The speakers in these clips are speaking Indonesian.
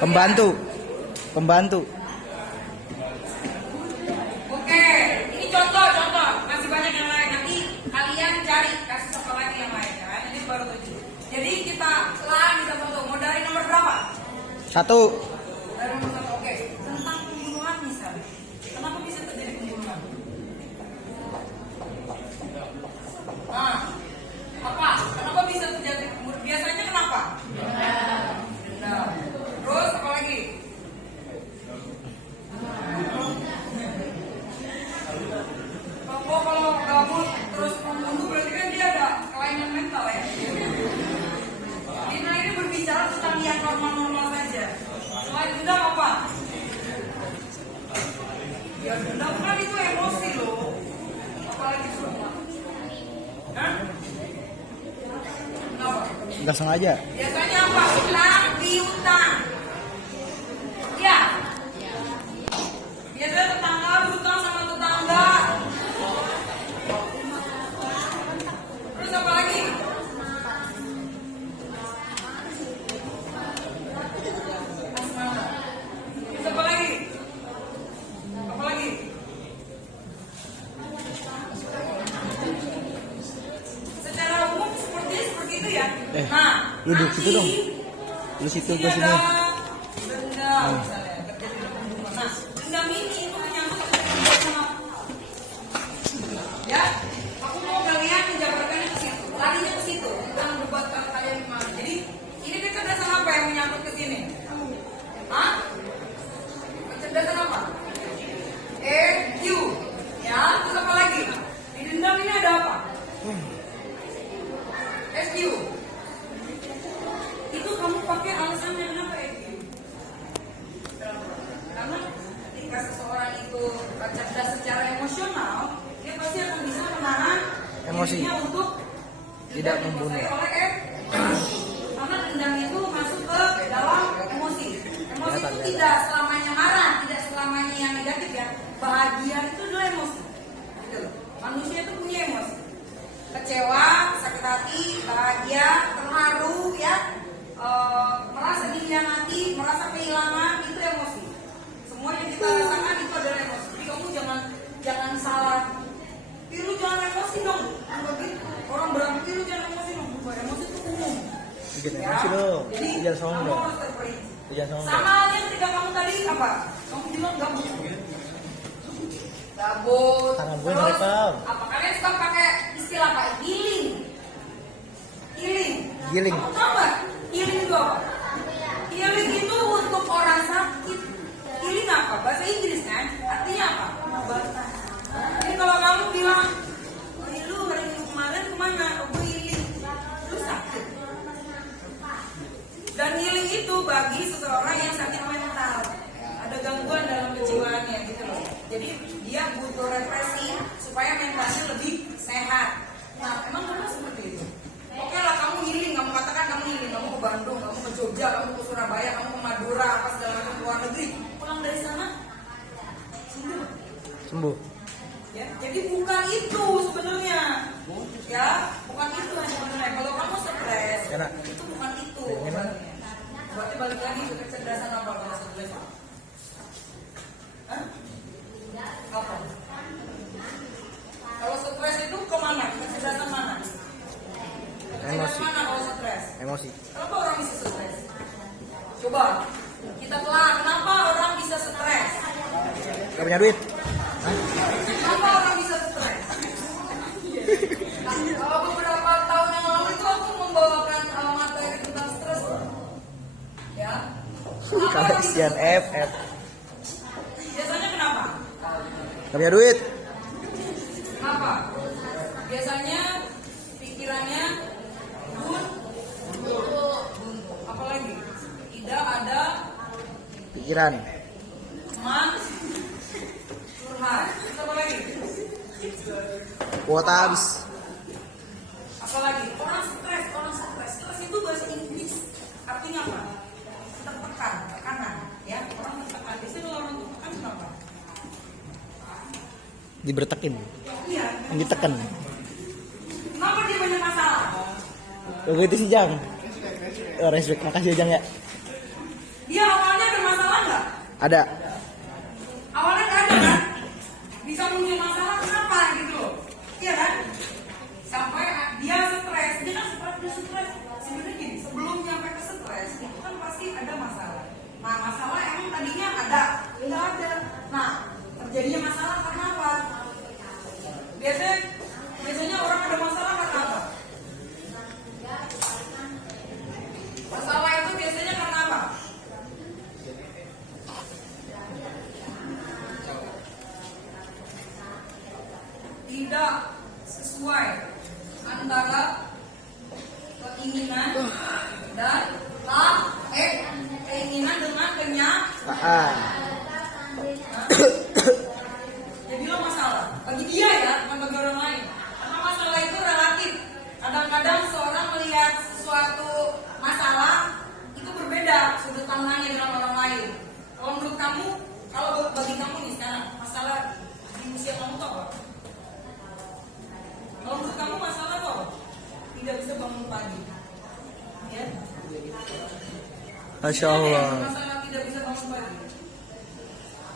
Pembantu. Oke, ini contoh. Masih banyak yang lain. Nanti kalian cari kasih apa lagi yang lain kan. Ini baru 7. Jadi kita selain bisa foto. Mau dari nomor berapa? 1. Dari nomor 1. Oke. Tentang pembunuhan misalnya. Kenapa bisa terjadi pembunuhan? Nah, apa? Kenapa bisa terjadi pembunuhan? Biasanya kenapa? Dendam. Terus apa lagi? Kalau kamu terus membunuh berarti kan dia ada kelainan mental ya. Ini berbicara tentang yang normal-normal saja. Selain dendam apa? Ya dendam kan itu emosi loh. Apalagi semua. Hah? Kenapa? Enggak sengaja. Biasanya apa? Utang piutang. Ya. Biasanya tetangga berutang sama tetangga. Terus apa lagi? Asmara. Terus apa lagi? Apa lagi? Secara umum seperti itu ya. Nah, duduk situ dong. Lu situ ke sini. Dendam misalnya terjadi pembunuhan. Nah, dendam ini itu menyangkut sama ya. Aku mau kalian menjabarkannya ke situ, larinya ke situ, bukan berbuat kalian gimana. Jadi ini kecerdasan apa yang menyangkut ke sini? Hah? Kecerdasan apa? EQ. Ya, terus apa lagi? Di dendam ini ada apa? SQ. Itu kamu pakai alasannya kenapa EQ? Karena ketika seseorang itu cerdas secara emosional, dia pasti akan bisa menahan Emosi. dirinya untuk Tidak membunuh. oleh karena dendam itu masuk ke dalam emosi. Emosi itu tidak selamanya marah, tidak selamanya yang negatif ya. Bahagia itu adalah emosi. Gitu loh. Manusia itu punya emosi. Kecewa, sakit hati, bahagia, terharu, ya, merasa dikhianati, merasa kehilangan, itu emosi. Semua yang kita rasakan itu adalah emosi. Jadi kamu jangan salah. Lu jangan emosi dong. Begitu. Orang berarti lu jangan emosi dong. Emosi itu umum. Jangan emosi dong. Jadi Jangan sombong kamu dong. harus terperinci. Jangan sombong. Sama halnya ketika kamu tadi apa? Kamu bilang gabut. Gabut. Tangan gue Terus ngerekam. apa kalian suka pakai istilah apa? Healing. Giling. Kamu tahu nggak? Healing itu apa? Healing itu untuk orang sakit. Healing apa? Bahasa Inggris kan? Artinya apa? Pengobatan. Jadi kalau kamu bilang, oh, lu hari minggu kemarin kemana? Oh, gue healing. Lu sakit. Dan healing itu bagi seseorang yang sakit mental, ada gangguan dalam kejiwaannya gitu loh. Jadi dia butuh refreshing supaya mentalnya lebih sehat. Nah, emang benar seperti itu. Oke lah, kamu healing, kamu katakan kamu healing, kamu ke Bandung, kamu ke Jogja, kamu ke Surabaya, kamu ke Madura, apa segala macam ke luar negeri. Pulang dari sana Sembuh. ya, jadi bukan itu sebenarnya. Ya, bukan itu yang sebenarnya. Kalau kamu stres, Enak. itu bukan itu. Gimana? Berarti balik lagi ke kecerdasan apa kalau stres? Hah? Apa? Kalau stres itu kemana? Kecerdasan mana? Kecerdasan Emosi. mana kalau stres? Emosi. Kenapa orang bisa stres? Coba kita telah. Kenapa orang bisa stres? Gak punya duit. Kenapa orang bisa stres? Beberapa tahun yang lalu itu aku membawakan materi tentang stres. Ya. Kenapa Kalau orang bisa isian stres? FF. Biasanya kenapa? Gak punya duit. Kenapa? Biasanya pikirannya buntu. Apalagi? Tidak ada Pikiran. teman curhat. Terus apa lagi? Kuota habis. Apalagi? Orang stres. Stres itu bahasa Inggris. Artinya apa? Tertekan, tekanan. Ya, orang tertekan. Biasanya kalau orang tertekan kenapa? Dibertekin. Iya. Ditekan. Kenapa dia banyak masalah? Begitu sih Jang. Respect, makasih ya Jang ya. Dia awalnya Ada. Awalnya nggak ada kan? Bisa muncul masalah kenapa gitu loh? Iya kan? Sampai dia stres, dia kan stres. Sebenarnya gini, sebelum nyampe ke stres itu kan pasti ada masalah. Nah masalah emang tadinya ada, nggak ada. Nah terjadinya masalah karena apa? Biasanya orang ada masalah karena apa? Masalah itu biasanya karena apa? Tidak sesuai antara keinginan dan keinginan dengan kenyataan. Jadilah masalah bagi dia ya, bukan bagi orang lain. Karena masalah itu relatif. Kadang-kadang seorang melihat sesuatu masalah itu berbeda sudut pandangnya dengan orang lain. Kalau menurut kamu, kalau bagi kamu nih sekarang masalah di usia kamu itu apa? Kalau menurut kamu masalah kok tidak bisa bangun pagi, ya? Masya Allah. Masalah tidak bisa bangun pagi.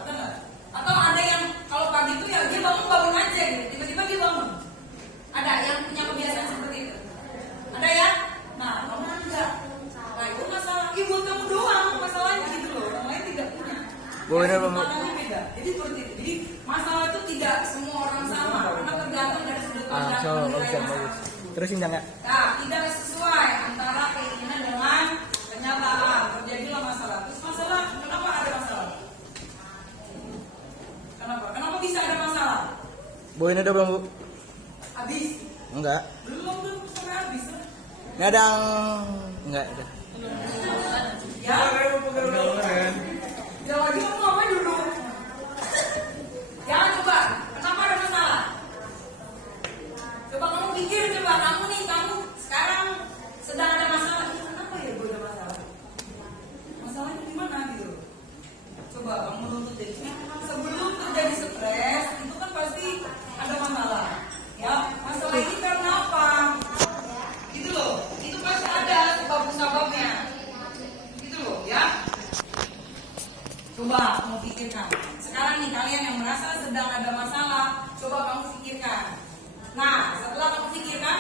Ada nggak? Atau ada yang kalau pagi itu ya dia bangun aja gitu, tiba-tiba dia bangun. Ada yang punya kebiasaan seperti itu. Ada ya? Nah, kamu enggak. Nah itu masalah. Buat kamu doang masalahnya gitu loh. Orang lain tidak punya. Masalahnya beda. Jadi seperti itu. Jadi masalah itu tidak semua orang sama, karena tergantung dari sudut pandang penilaian masalah. Terusin jangan. Nah, tidak sesuai antara keinginan dengan kenyataan. Terjadilah masalah. Terus masalah, kenapa ada masalah? Kenapa bisa ada masalah? Bawain udah belum, Bu? Habis? Enggak. Belum sampai habis. Ngadang. Enggak, udah. Ya, ya lagi kamu ngapain dulu? Jangan coba. Kenapa ada masalah? Coba kamu pikir, kamu sekarang sedang ada masalah. Kenapa ya gue ada masalah? Masalahnya di mana gitu? Coba kamu nuntut deh. Sebelum terjadi stres, itu kan pasti ada masalah. Ya, masalah ini karena apa? Gitu loh. Itu pasti ada sebab-sebabnya. Gitu loh, ya. Coba kamu pikirkan. Sekarang nih kalian yang merasa sedang ada masalah, coba kamu pikirkan. Nah, setelah kamu pikirkan,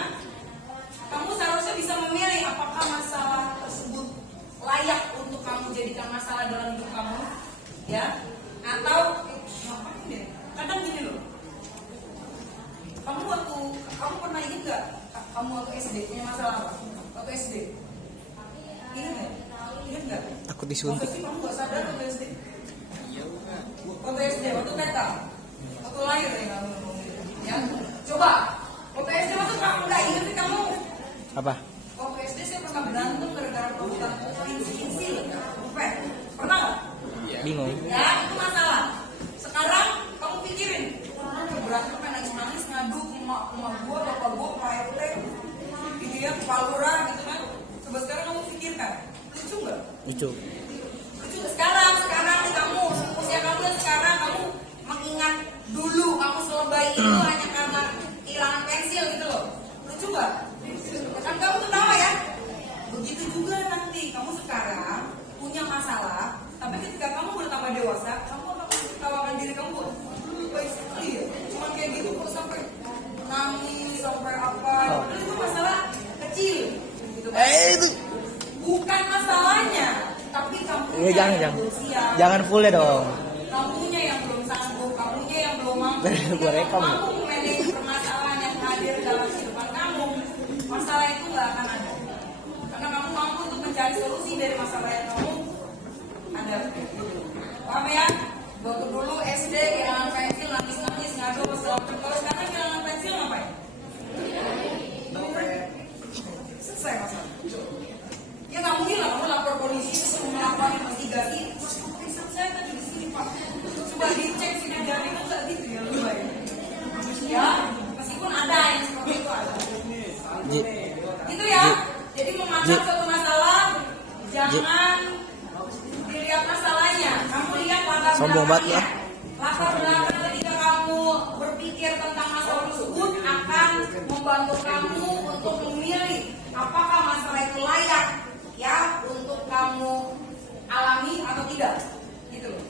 kamu seharusnya bisa memilih apakah masalah tersebut layak untuk kamu jadikan masalah dalam hidup kamu, ya? Atau ngapain deh? Kadang gini loh. Kamu pernah ingat nggak? Kamu waktu SD punya masalah apa? Waktu SD? Ingat nggak? Aku disuntik. Pasti kamu nggak sadar waktu SD. Waktu SD, waktu TK, waktu lahir ya kamu. Ya, coba. Waktu SD waktu kamu nggak ingat sih kamu? Apa? Waktu SD saya pernah berantem gara-gara perebutan pensil, bukan? Pernah nggak? Bingung. Ya, itu masalah. Sekarang kamu pikirin, berantem nangis-nangis ngadu ke emak gua, bapak gua, Pak RT, gitu ya, Pak Lurah gitu kan. Coba sekarang kamu pikirkan, lucu nggak? Lucu. Sekarang nih kamu usia kamu yang sekarang kamu mengingat dulu kamu selebay itu hanya karena kehilangan pensil gitu loh, lucu nggak? Kan kamu ketawa ya. Begitu juga nanti kamu sekarang punya masalah, tapi ketika kamu bertambah dewasa, kamu akan ketawakan diri kamu. Dulu baik sekali ya, cuma kayak gitu kok sampai nangis sampai apa? Padahal itu masalah kecil. Gitu kan? Itu. Bukan masalahnya, tapi kamu Jangan full ya dong. Kamunya yang belum sanggup, kamunya yang belum mampu. Gua rekam. Kamu memanage permasalahan yang hadir dalam kehidupan kamu, masalah itu nggak akan ada. Karena kamu mampu untuk mencari solusi dari masalah yang kamu ada. Paham ya? Waktu dulu SD kehilangan pensil, nangis-nangis, ngadu ke segala macam. Kalau sekarang kehilangan pensil ngapain? Selesai masalah. Ya nggak mungkin lah kamu lapor polisi terus melakukan investigasi. Mas pemeriksaan saya tadi di sini Pak. Coba dicek sini jari itu nggak gitu ya lebih baik. Ya meskipun ada yang seperti itu ada. Gitu ya. Jadi memandang suatu masalah jangan dilihat masalahnya. Kamu lihat latar belakangnya. Latar belakang ketika kamu berpikir tentang masalah tersebut akan membantu kamu untuk memilih apakah masalah itu layak ya untuk kamu alami atau tidak gitu loh.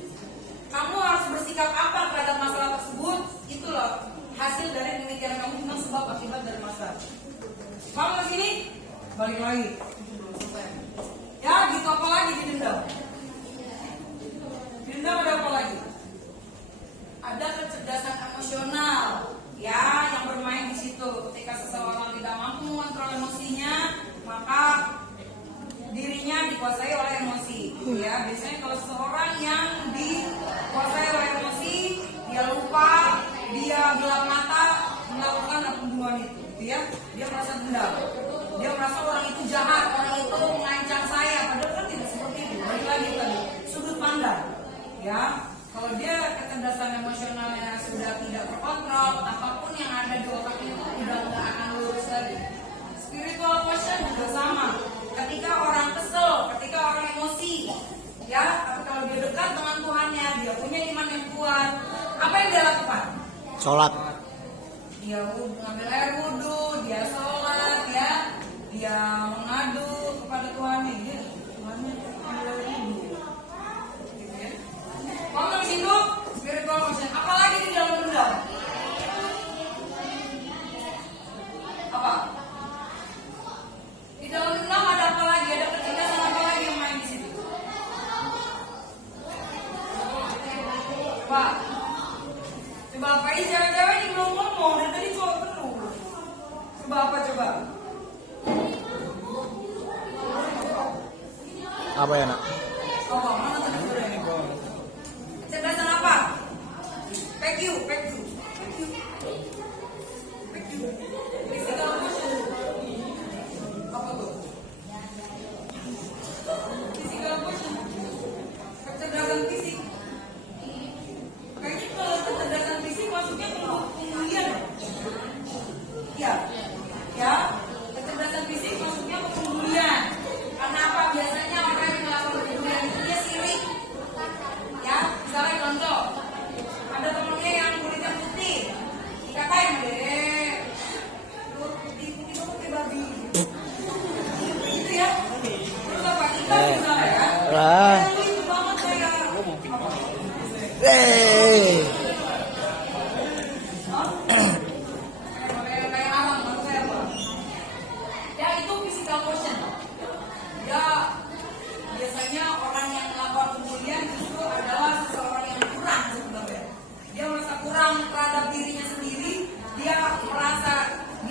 ya. Biasanya kalau seseorang yang dikuasai oleh emosi, dia lupa, dia gelap mata melakukan pembunuhan itu, gitu ya. Dia merasa dendam, dia merasa orang itu jahat, orang itu mengancam saya, padahal kan tidak seperti itu. Balik lagi tadi sudut pandang, ya. Kalau dia kecerdasan emosionalnya sudah tidak terkontrol, apapun yang ada di otaknya itu udah nggak akan lurus lagi. Spiritual quotient juga sama. Ketika orang kesel, ketika orang emosi, ya, kalau dia dekat dengan Tuhannya, dia punya iman yang kuat, apa yang dia lakukan? Sholat. Dia ngambil air wudhu, dia sholat, ya, dia mengadu kepada Tuhannya, dia Tuhannya ambil air wudhu, gitu ya. Kalau nggak hidup, spiritual quotient, apalagi di dalam dendam? Apa? Di dalam dendam ada apa lagi? Ada kecerdasan apa lagi yang main di situ? Pak, coba apa ini cewek-cewek ini belum ngomong dari tadi cowok terus. Coba apa coba? Apa ya nak? Apa? Mana tadi sudah ini? Kecerdasan apa? PQ. Physical quotient. Apa tuh? Physical quotient. Kecerdasan fisik. Kayaknya kalau kecerdasan fisik masuknya kemudian. Ya. Kecerdasan fisik masuknya ke pembulian. Karena apa? Biasanya orang yang melakukan pembulian itu dia sirik. Ya, misalnya contoh, ada temennya yang kulitnya putih, dikatain deh, lu putih babi, gitu ya. Terus apa? Kita misalnya ya, Lah. itu banget saya. Kayak alam, menurut saya apa? Ya itu physical quotient. Ya biasanya orang yang melakukan pembulian justru adalah seseorang yang kurang sebenarnya. Dia merasa kurang terhadap dirinya sendiri. Dia merasa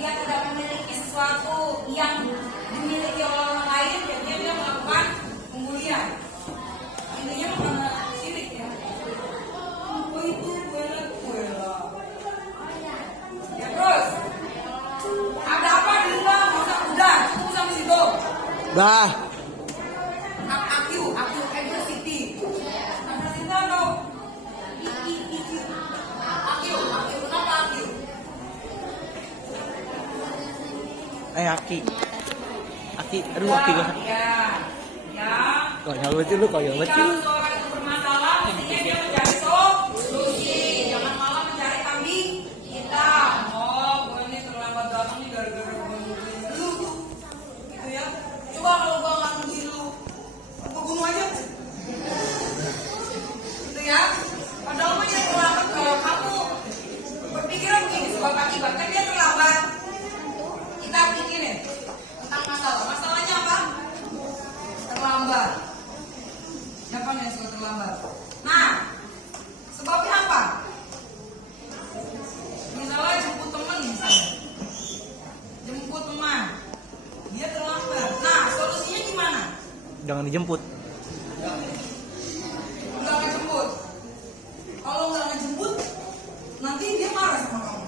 dia tidak memiliki sesuatu yang dimiliki oleh orang lain, jadinya dia melakukan pembulian. Intinya karena sirik ya. Oh itu gue lah. Ya terus ada apa di rumah? Masa udah cukup sampai situ. Bah. AQ, adversity. Adversity atau IQ. AQ, kenapa AQ? Aki. Aduh Aki gue. Ya. Kok yang lucu lu, kok yang lucu. Kalau seorang itu bermasalah, mestinya dia mencari solusi. Jangan malah mencari kambing hitam. Oh, gue ini terlambat datang nih gara-gara gue nungguin lu tuh. Gitu ya. Coba kalau gue nggak nungguin lu, gue bunuh aja. Gitu ya. Padahal mah dia terlambat kalau kamu berpikiran begini sebab akibat kan dia terlambat. Kita pikirin tentang masalah. Masalahnya apa? Terlambat. Siapa nih yang suka terlambat? Nah, sebabnya apa? Misalnya jemput teman misalnya. Jemput teman. Dia terlambat. Nah, solusinya gimana? Jangan dijemput. Enggak ngejemput. Kalau enggak ngejemput, nanti dia marah sama kamu.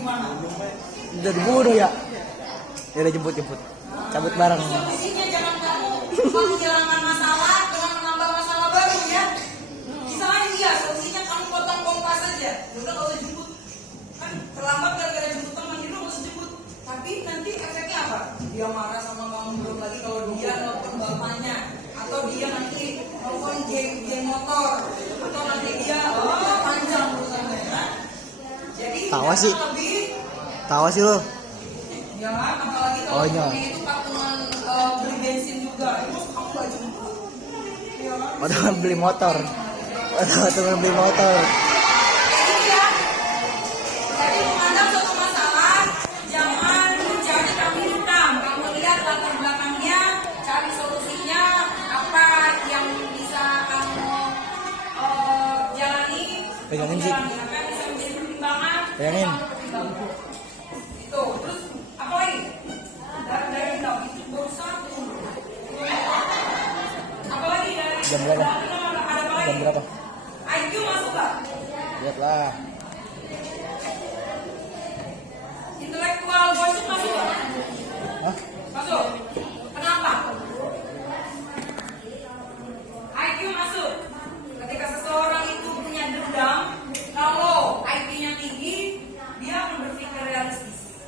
Gimana? Udah dibunuh ya. Ya udah jemput. Cabut bareng. Solusinya jangan kamu menghilangkan masalah dengan menambah masalah baru ya. Misalnya iya, solusinya kamu potong kompas saja. Udah kalau jemput kan terlambat gara-gara jemput teman itu nggak usah jemput. Tapi nanti efeknya apa? Dia marah sama kamu, belum lagi kalau dia nelfon bapaknya atau dia nanti nelfon geng motor atau nanti dia panjang urusannya ya. Jadi Tawa sih. lebih Tawa sih lo. ya kan, apalagi kalau Oh, iya. itu patungan beli bensin juga, itu kamu gak jemput. Ya kan? Padahal beli motor. Padahal beli motor. Jadi ya, jadi menghadap suatu masalah, jangan mencari kambing hitam. Kamu lihat latar belakangnya, cari solusinya, apa yang bisa kamu jalani. Pegangin sih. Apa yang bisa menjadi pertimbangan? Pegangin. Kamu pertimbangkan. Itu, terus apa lagi? Dari itu baru satu. Apa Jam berapa? Ada apa lagi? Jam berapa? IQ masuk nggak? Lihatlah. Intelektual masuk nggak? Hah? Masuk. Kenapa? IQ masuk. Ketika seseorang itu punya dendam, kalau IQ-nya tinggi, dia akan berpikir realistis.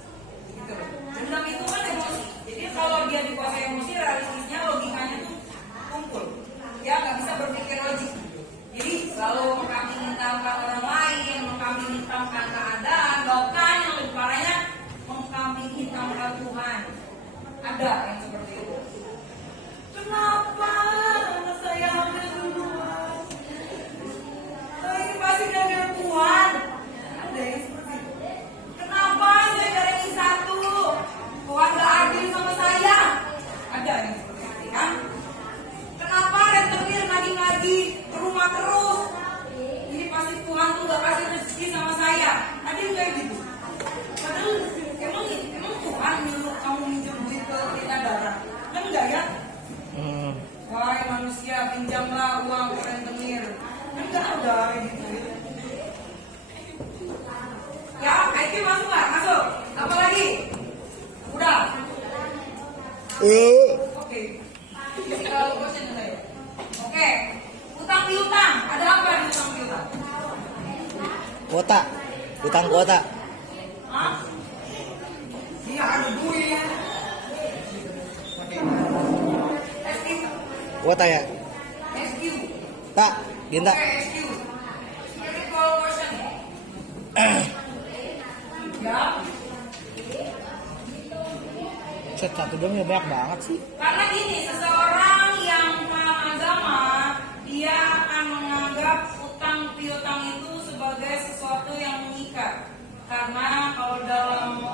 Gitu. Dendam itu kan emosi. Jadi kalau dia dikuasai emosi, realistisnya, logikanya tuh kumpul. Dia nggak bisa berpikir logik. Jadi selalu mengkambing hitamkan orang lain, mengkambing hitamkan keadaan, bahkan yang lebih parahnya mengkambing hitamkan Tuhan. Ada yang seperti itu. Kenapa anak saya hamil duluan? Ini pasti gara-gara Tuhan. Ada yang seperti itu. Kenapa saya dari satu? Tuhan gak adil sama saya. Ada yang seperti itu kan? Kenapa rentenir lagi-lagi ke rumah terus? Ini pasti Tuhan tuh gak kasih rezeki sama saya. Ada yang kayak gitu. Padahal emang Tuhan nyuruh kamu minjem duit ke kita darah. Kan enggak ya? Wahai manusia, pinjamlah uang ke rentenir. Kan enggak ada gitu. Ya, IQ masuk nggak? Masuk. Apa lagi? Udah. Oke. Physical question udah ya. Oke. Utang piutang. Ada apa di utang piutang? Kuota. Utang kuota. Hah? Dia ada duit. SQ. Kuota ya? SQ. Tak, Ginta. Oke, SQ. Spiritual question. Ya. Set satu dong ya banyak banget sih. Karena gini, seseorang yang paham agama, dia akan menganggap utang piutang itu sebagai sesuatu yang mengikat. Karena kalau dalam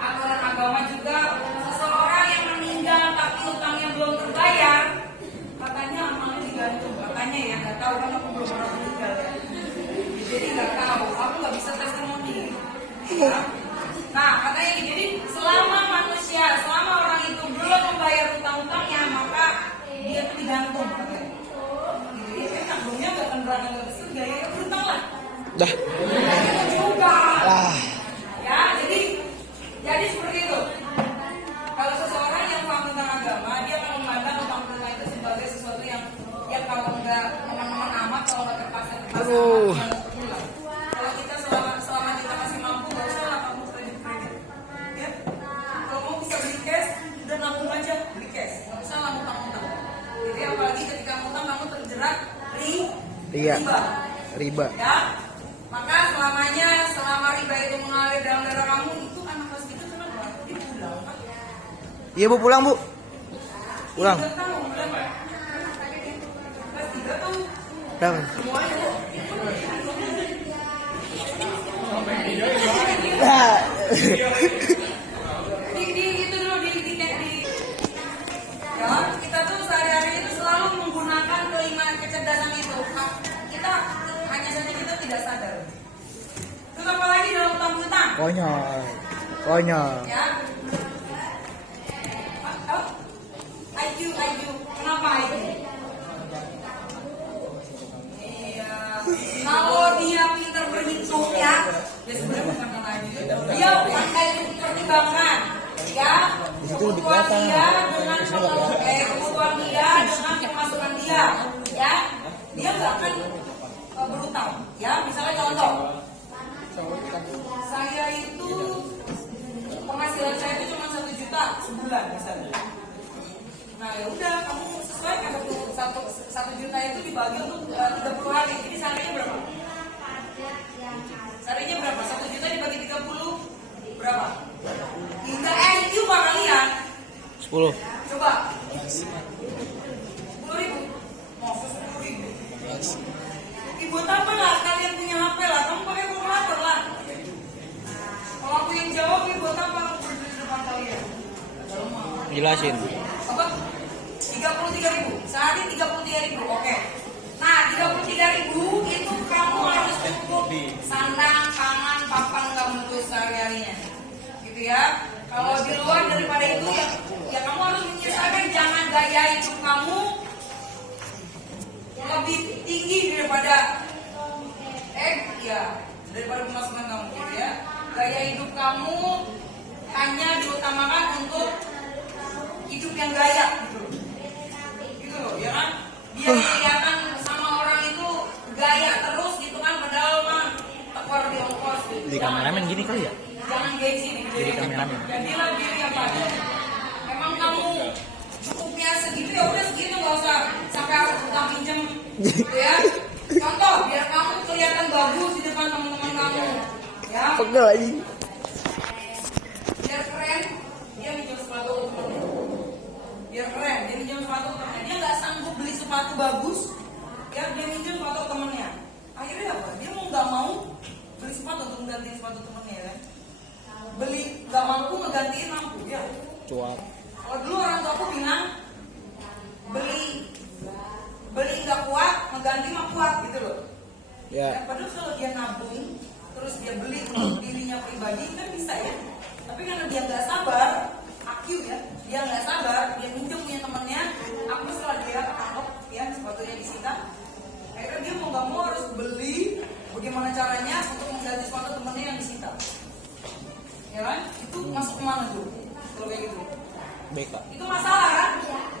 aturan agama juga, seseorang yang meninggal tapi utangnya belum terbayar, katanya amalnya digantung. Katanya ya, nggak tahu kan aku belum pernah meninggal ya. Jadi nggak tahu, aku nggak bisa testimoni. Ya. Nah, katanya ini, jadi selama manusia, selama orang itu belum membayar utang-utangnya, maka dia itu digantung katanya. Jadi tanggungnya nggak akan berani nggak bisa gaya berutang lah. Dah. Itu juga. Ah. Ya, jadi seperti itu. Kalau seseorang yang paham tentang agama, dia akan memandang utang-utang itu sebagai sesuatu yang kalau nggak teman-teman amat, kalau nggak terpaksa. Aduh. Kalau kita selama kita masih mampu, nggak usah lah kamu kredit. Ya, kalau mau bisa beli cash, udah nabung aja beli cash, nggak usah lah ngutang-ngutang. Jadi apalagi ketika ngutang kamu terjerat Iya. riba. Riba. Ya, maka selama riba itu mengalir dalam darah kamu, itu anak kelas itu kenapa? Dia pulang kan? Iya Bu, pulang Bu. Pulang. 3 tahun bulan. Kelas 3 tahun. Berapa? Semuanya Bu. Ah. Ya, kita tuh sehari-hari itu selalu menggunakan kelima kecerdasan itu. Kita hanya saja kita tidak sadar. Terus apa lagi dalam utang piutang? Konyol. Konyol. Ya. Oh, IQ. Kenapa IQ? Iya. Kalau dia pintar berhitung ya, dia sebenarnya bukan karena IQ. Dia pandai mempertimbangkan, ya. Di situ lebih Kebutuhan kelihatan. dia dengan kebutuhan dia dengan pemasukan dia, ya. Dia nggak akan berutang, ya. Misalnya contoh, saya itu penghasilan saya itu cuma 1 juta sebulan misalnya. Nah ya udah, kamu sesuaikan 1 juta itu dibagi untuk 30 hari. Jadi seharinya berapa? Seharinya berapa? 1 juta dibagi 30 berapa? Hingga IQ pak kalian 10. coba 10.000. Maksud 10.000. Buat apa lah kalian punya HP lah, kamu pakai kalkulator lah. Kalau aku yang jawab, buat apa aku berdiri di depan kalian? Jelasin. Apa? 33.000. Sehari 33.000. Oke. Nah, 33.000 itu kamu harus cukup sandang, pangan, papan kamu tuh sehari-harinya. Gitu ya. Kalau di luar daripada itu ya kamu harus menyesuaikan, jangan gaya hidup kamu tinggi daripada daripada pemasukan kamu gitu ya. Gaya hidup kamu hanya diutamakan untuk hidup yang gaya gitu loh ya kan. Biar kelihatan sama orang itu gaya terus gitu kan, padahal mah tekor di ongkos gitu. Jadi kameramen gini kali ya? Jangan gengsi nih. Jadi kameramen. Jadilah diri yang baik. Emang kamu cukupnya segitu ya udah segitu, nggak usah sampai harus utang pinjam gitu ya. Contoh biar kamu kelihatan bagus di depan teman-teman kamu ya. Pegel aja. Biar keren dia minjem sepatu ke temennya. Biar keren dia minjem sepatu ke temennya. Dia nggak sanggup beli sepatu bagus ya, dia minjem sepatu ke temennya. Akhirnya apa? Dia mau nggak mau beli sepatu untuk menggantiin sepatu temennya ya. Beli nggak mampu ngegantiin mampu ya. Cuap. Kalau dulu orang tua aku bilang beli nggak kuat ngeganti mah kuat gitu loh. Ya. Padahal kalau dia nabung terus dia beli untuk dirinya pribadi kan bisa ya. Tapi karena dia nggak sabar, aku ya, dia nggak sabar, dia minjem punya temennya, aku setelah dia ketangkep ya sepatunya disita. Akhirnya dia mau nggak mau harus beli, bagaimana caranya untuk mengganti sepatu temennya yang disita. Ya kan? Itu masuk kemana tuh? Kalau kayak gitu. BK. Itu masalah kan?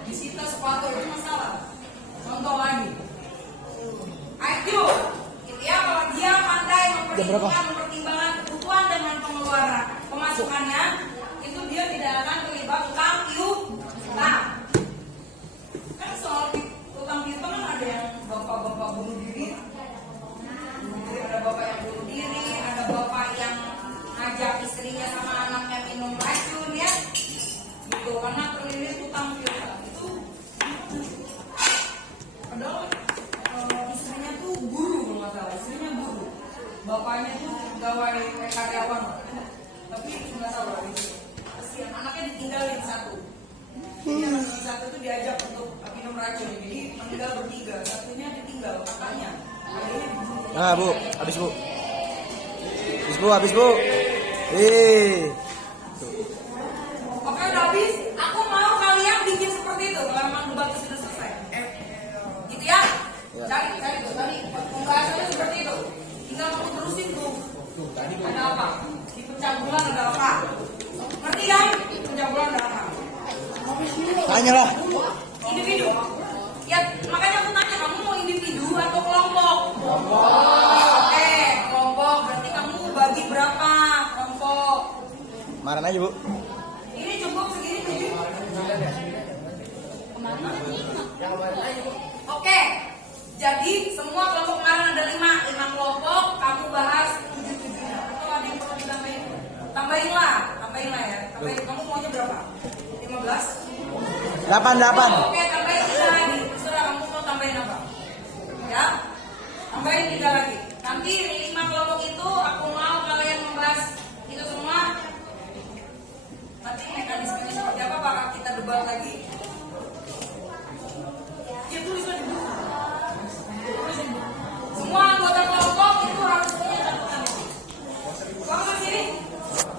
Disita sepatu itu masalah. Contoh lagi. Ayo, gitu ya, kalau dia pandai mempertimbangkan kebutuhan dan pengeluaran pemasukannya, itu dia tidak akan terlibat utang piutang. Kan soal utang piutang kan ada yang bapak-bapak bunuh diri, ada bapak yang bunuh diri, ada bapak yang ngajak istrinya sama anaknya minum racun ya, gitu karena terlilit utang piutang. Itu padahal istrinya tuh guru kalau nggak salah, istrinya guru, bapaknya tuh pegawai karyawan, tapi nggak tahu lah itu. Kasihan anaknya ditinggalin satu. Jadi anak yang satu tuh diajak untuk minum racun, jadi meninggal bertiga, satunya ditinggal kakaknya. Akhirnya dibunuh. Nah bu, habis bu. Habis bu. Oke udah habis. Aku mau kalian bikin seperti itu kalau memang debat sudah selesai. Gitu ya? Cari tuh tadi pembahasannya seperti itu. Tinggal kamu terusin tuh. Ada apa? Di pencabulan ada apa? Ngerti kan? Di pencabulan ada apa? Tanya lah. Individu. Ya makanya aku tanya kamu mau individu atau kelompok? Oke, kelompok. Berarti kamu bagi berapa kelompok? Marah aja bu. Ini cukup segini. Oke, jadi semua kelompok kemarin ada 5 kelompok. Kamu bahas 7-7-nya. Atau ada yang perlu ditambahin? Tambahin lah ya. Kamu maunya berapa? 15? 8. Oke, tambahin 3 lagi. Terserah kamu mau tambahin apa? Ya, tambahin 3 lagi. Nanti 5 kelompok itu aku mau kalian membahas itu semua. Nanti mekanismenya seperti apa bakal kita debat lagi. Ya tulislah di buku. Semua anggota kelompok itu harus punya catatan. Kamu ke sini?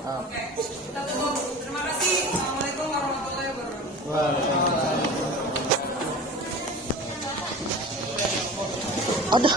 Oke, kita tunggu. Terima kasih. Assalamualaikum warahmatullahi wabarakatuh. Ada.